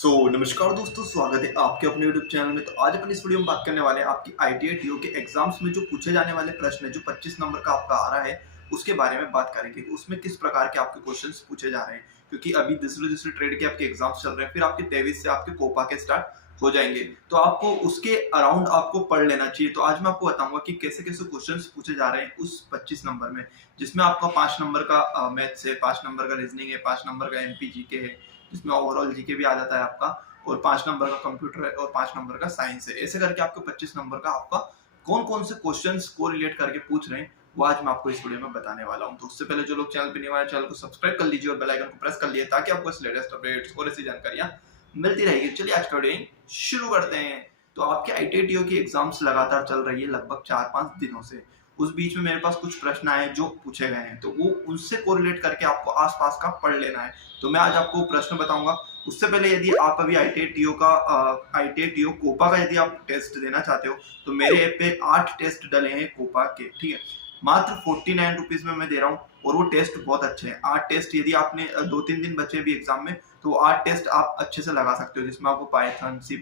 नमस्कार दोस्तों, स्वागत है आपके अपने यूट्यूब चैनल में। तो आज अपन इस वीडियो में बात करने वाले हैं आपकी आईटीआई टीओ के एग्जाम्स में जो पूछे जाने वाले प्रश्न है, जो 25 नंबर का आपका आ रहा है, उसके बारे में बात करेंगे कि उसमें किस प्रकार के आपके क्वेश्चंस पूछे जा रहे हैं। क्योंकि अभी दूसरे ट्रेड के आपके एग्जाम्स चल रहे हैं, फिर आपके 23 से आपके कोपा के स्टार्ट हो जाएंगे, तो आपको उसके अराउंड आपको पढ़ लेना चाहिए। तो आज मैं आपको बताऊंगा कि कैसे कैसे क्वेश्चंस पूछे जा रहे हैं उस 25 नंबर में, जिसमें आपका 5 नंबर का मैथ्स है, 5 नंबर का रीजनिंग है, 5 नंबर का एमपी जीके है, जिसमें ओवरऑल जीके भी आ जाता है आपका, और 5 नंबर का कंप्यूटर है, और 5 नंबर का साइंस है। ऐसे करके आपको 25 नंबर का आपका कौन कौन से क्वेश्चंस को रिलेट करके पूछ रहे हैं, वो आज मैं आपको इस वीडियो में बताने वाला हूं। तो उससे पहले जो लोग चैनल पे नए आए, चैनल को सब्सक्राइब कर लीजिए और बेल आइकन को प्रेस कर लीजिए, ताकि आपको इस लेटेस्ट अपडेट्स और ऐसी जानकारियां मिलती रहेगी। चलिए आज का वीडियो शुरू करते हैं। तो आपके आईटीआई टीओ की एग्जाम्स लगातार चल रही है लगभग 4-5 दिनों से। उस बीच में मेरे पास कुछ प्रश्न आए जो पूछे गए हैं, तो वो उनसे कोरिलेट करके आपको आसपास का पढ़ लेना है। तो मैं आज आपको प्रश्न बताऊंगा। उससे पहले यदि आप अभी आईटीआई टीओ कोपा का यदि आप टेस्ट देना चाहते हो, तो मेरे ऐप पे 8 टेस्ट डले हैं कोपा के, ठीक है। मात्र 49 रुपीज में मैं दे रहा हूँ, और वो टेस्ट बहुत अच्छे हैं। 8 टेस्ट यदि आपने 2-3 दिन बचे भी एग्जाम में, तो 8 टेस्ट आप अच्छे से लगा सकते हो, जिसमें आपको पाइथन, C++,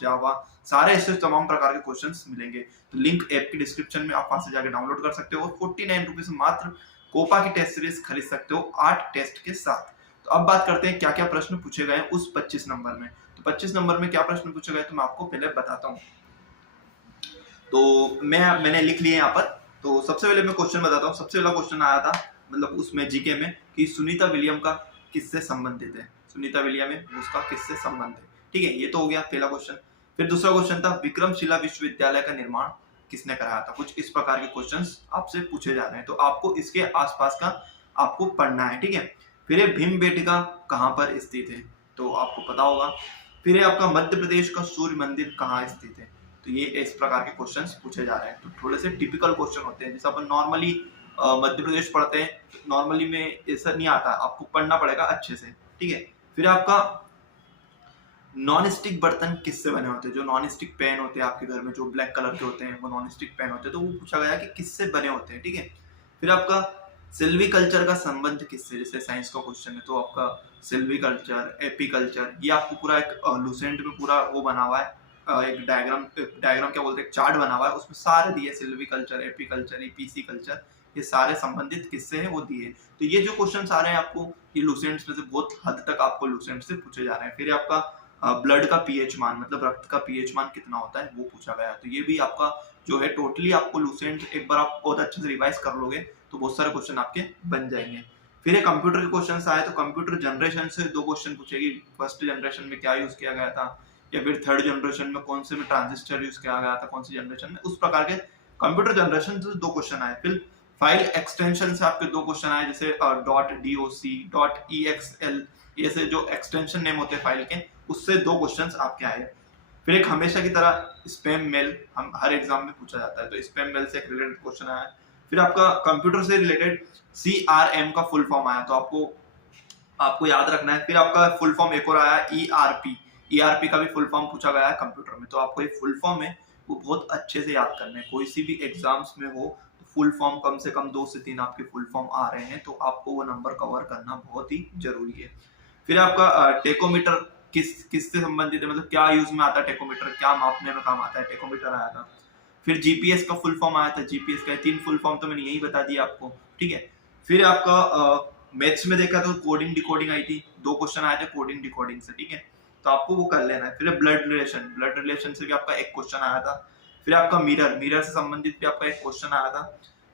जावा, सारे ऐसे तमाम प्रकार के क्वेश्चंस मिलेंगे। तो लिंक ऐप की डिस्क्रिप्शन में, आप वहां से जाकर डाउनलोड कर सकते हो, और 49 रुपीज मात्र कोपा की टेस्ट सीरीज खरीद सकते हो 8 टेस्ट के साथ। तो अब बात करते हैं क्या क्या प्रश्न पूछे गए उस 25 नंबर में। तो 25 नंबर में क्या प्रश्न पूछे गए, तो मैं आपको पहले बताता हूँ। तो मैंने लिख लिए यहाँ पर। तो सबसे पहले मैं क्वेश्चन बताता हूँ। सबसे पहला क्वेश्चन आया था, मतलब उसमें जीके में, कि सुनीता विलियम का किससे संबंधित है। सुनीता विलियम है, उसका किससे संबंध है, ठीक है। ये तो हो गया पहला क्वेश्चन। फिर दूसरा क्वेश्चन था, विक्रमशिला विश्वविद्यालय का निर्माण किसने कराया था। कुछ इस प्रकार के क्वेश्चंस आपसे पूछे जा रहे हैं, तो आपको इसके आसपास का आपको पढ़ना है, ठीक है। फिर ये भीम बेटिका कहाँ पर स्थित है, तो आपको पता होगा। फिर ये आपका मध्य प्रदेश का सूर्य मंदिर कहाँ स्थित है। तो ये इस प्रकार के क्वेश्चंस पूछे जा रहे हैं। तो थोड़े से टिपिकल क्वेश्चन होते हैं, जैसे अपन नॉर्मली मध्य प्रदेश पढ़ते हैं, नॉर्मली में ऐसा नहीं आता, आपको पढ़ना पड़ेगा अच्छे से, ठीक है। फिर आपका नॉन स्टिक बर्तन किससे बने होते हैं। जो नॉन स्टिक पैन होते हैं आपके घर में, जो ब्लैक कलर के होते हैं, वो नॉन स्टिक पैन होते हैं। तो वो पूछा गया कि किससे बने होते हैं, ठीक है। फिर आपका सिल्वी कल्चर का संबंध किससे, जैसे साइंस का क्वेश्चन है, तो आपका सिल्वी कल्चर, एपी कल्चर, ये आपको पूरा एक लूसेंट में पूरा वो बना हुआ है, एक डायग्राम क्या बोलते हैं, चार्ट बना हुआ है, उसमें सारे दिए, Silvi culture, AP culture, EPC culture, ये सारे संबंधित किससे हैं वो दिए। तो ये जो क्वेश्चन आ रहे हैं आपको, ये लूसेंट्स में से बहुत हद तक आपको लूसेंट से पूछे जा रहे हैं। फिर आपका ब्लड का पीएच मान, मतलब रक्त का पीएच मान कितना होता है, वो पूछा गया है। तो ये भी आपका जो है टोटली आपको लूसेंट, एक बार आप बहुत अच्छे से रिवाइज कर लोगे तो बहुत सारे क्वेश्चन आपके बन जाएंगे। फिर ये कंप्यूटर के क्वेश्चन आए, तो कंप्यूटर जनरेशन से 2 क्वेश्चन पूछेगी। फर्स्ट जनरेशन में क्या यूज किया गया था, या फिर थर्ड जनरेशन में कौन से में ट्रांजिस्टर यूज किया गया था, कौन सी जनरेशन में, उस प्रकार के कंप्यूटर जनरेशन से 2 क्वेश्चन आए। फिर फाइल एक्सटेंशन से आपके 2 क्वेश्चन आए, जैसे .doc, .exl, ये से जो एक्सटेंशन नेम होते हैं फाइल के, उससे 2 क्वेश्चंस आपके आए। फिर एक हमेशा की तरह स्पैम मेल, हम हर एग्जाम में पूछा जाता है, तो स्पैम मेल से एक रिलेटेड क्वेश्चन आया। फिर आपका कंप्यूटर से रिलेटेड CRM का फुल फॉर्म आया, तो आपको याद रखना है। फिर आपका फुल फॉर्म एक और आया, ERP का भी फुल फॉर्म पूछा गया है कंप्यूटर में। तो आपको ये फुल फॉर्म है वो बहुत अच्छे से याद करना है। कोई सी भी एग्जाम्स में हो तो फुल फॉर्म कम से कम 2 से 3 आपके फुल फॉर्म आ रहे हैं, तो आपको वो नंबर कवर करना बहुत ही जरूरी है। फिर आपका टेकोमीटर किससे संबंधित है, मतलब क्या यूज में आता है टेकोमीटर, क्या मापने में काम आता है, टेकोमीटर आया था। फिर जीपीएस का फुल फॉर्म आया था, जीपीएस का 3 फुल फॉर्म तो मैंने यही बता दिया आपको, ठीक है। फिर आपका मैथ्स में देखा तो कोडिंग डिकोडिंग आई थी, 2 क्वेश्चन आए थे कोडिंग डिकोडिंग से, ठीक है। तो आपको वो कर लेना है। फिर ब्लड रिलेशन से भी आपका एक क्वेश्चन आया था। फिर आपका मिरर से संबंधित भी आपका एक क्वेश्चन आया था।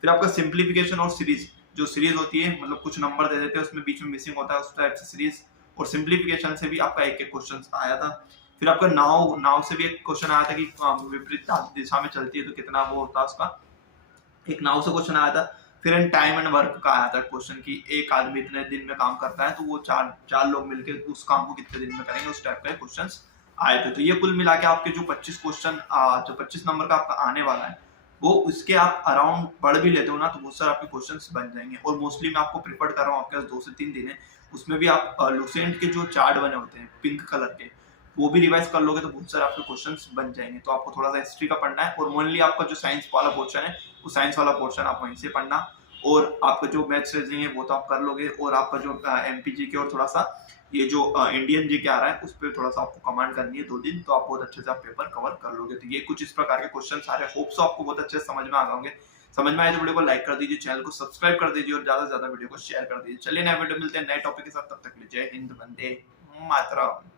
फिर आपका सिंप्लीफिकेशन और सीरीज, जो सीरीज होती है, मतलब कुछ नंबर दे देते हैं, उसमें बीच में मिसिंग होता है, उस टाइप से सीरीज और सिंप्लीफिकेशन से भी आपका एक क्वेश्चन आया था। फिर आपका नाव से भी एक क्वेश्चन आया था कि विपरीत दिशा में चलती है तो कितना वो होता है उसका, एक नाव से क्वेश्चन आया था। फिर टाइम एंड वर्क का आया था क्वेश्चन कि एक आदमी इतने दिन में काम करता है, तो वो चार लोग मिलकर उस काम को कितने दिन में करेंगे, उस टाइप का क्वेश्चंस आए थे। तो ये कुल मिला के आपके जो 25 क्वेश्चन, जो 25 नंबर का आपका आने वाला है, वो उसके आप अराउंड पढ़ भी लेते हो ना, तो बहुत सारे आपके क्वेश्चंस बन जाएंगे। और मोस्टली मैं आपको प्रिफर कर रहा हूँ, आपके पास 2 से 3 दिन है, उसमें भी आप लूसेंट के जो चार्ट बने होते हैं पिंक कलर के, वो भी रिवाइज कर लोगे तो बहुत सारे आपके क्वेश्चंस बन जाएंगे। तो आपको थोड़ा सा हिस्ट्री का पढ़ना है, और मोनली आपका जो साइंस वाला पोर्शन है, वो साइंस वाला पोर्शन आप वहीं से पढ़ना। और आपका जो मैथ्स रीजनिंग है वो तो आप कर लोगे, और आपका जो एमपीजी के और थोड़ा सा ये जो इंडियन जी के आ रहा है उस पर थोड़ा सा आपको कमांड करनी है 2 दिन, तो आप बहुत अच्छे से आप पेपर कवर कर लोगे। तो ये कुछ इस प्रकार के क्वेश्चन सारे होप सो आपको बहुत अच्छे से समझ में आ गए होंगे। समझ में आए तो वीडियो को लाइक कर दीजिए, चैनल को सब्सक्राइब कर दीजिए और ज्यादा से ज्यादा वीडियो को शेयर कर दीजिए। चलिए नए वीडियो मिलते हैं नए टॉपिक के साथ, तब तक के लिए जय हिंद, वंदे मातरम।